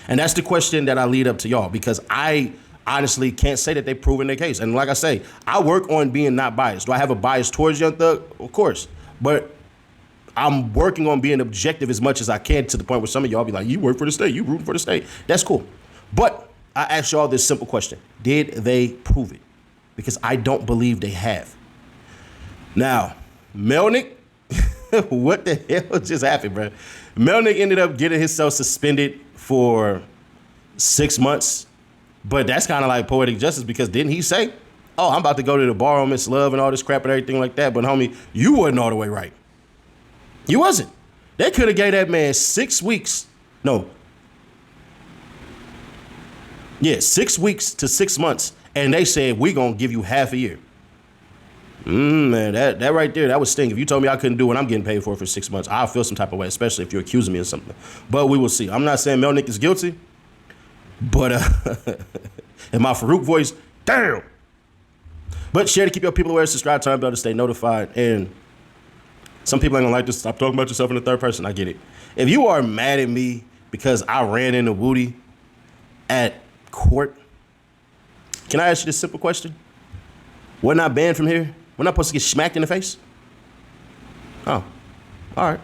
And that's the question that I lead up to y'all, because I honestly can't say that they've proven their case. And like I say, I work on being not biased. Do I have a bias towards Young Thug? Of course. But I'm working on being objective as much as I can, to the point where some of y'all be like, you work for the state, you rooting for the state. That's cool. But I ask y'all this simple question. Did they prove it? Because I don't believe they have. Now, Melnick, what the hell just happened, bro? Melnick ended up getting himself suspended for 6 months. But that's kind of like poetic justice, because didn't he say, oh, I'm about to go to the bar on Miss Love and all this crap and everything like that. But homie, you wasn't all the way right. You wasn't. They could have gave that man 6 weeks. No. Yeah, 6 weeks to 6 months. And they said, we going to give you half a year. Man, that right there, that would sting. If you told me I couldn't do what I'm getting paid for 6 months, I'll feel some type of way, especially if you're accusing me of something. But we will see. I'm not saying Melnick is guilty. But in my Farouk voice, damn. But share to keep your people aware, subscribe, turn bell to stay notified. And some people ain't gonna like this. Stop talking about yourself in the third person. I get it. If you are mad at me because I ran into Woody at court, can I ask you this simple question? Wasn't I banned from here? Wasn't I supposed to get smacked in the face? Oh, all right.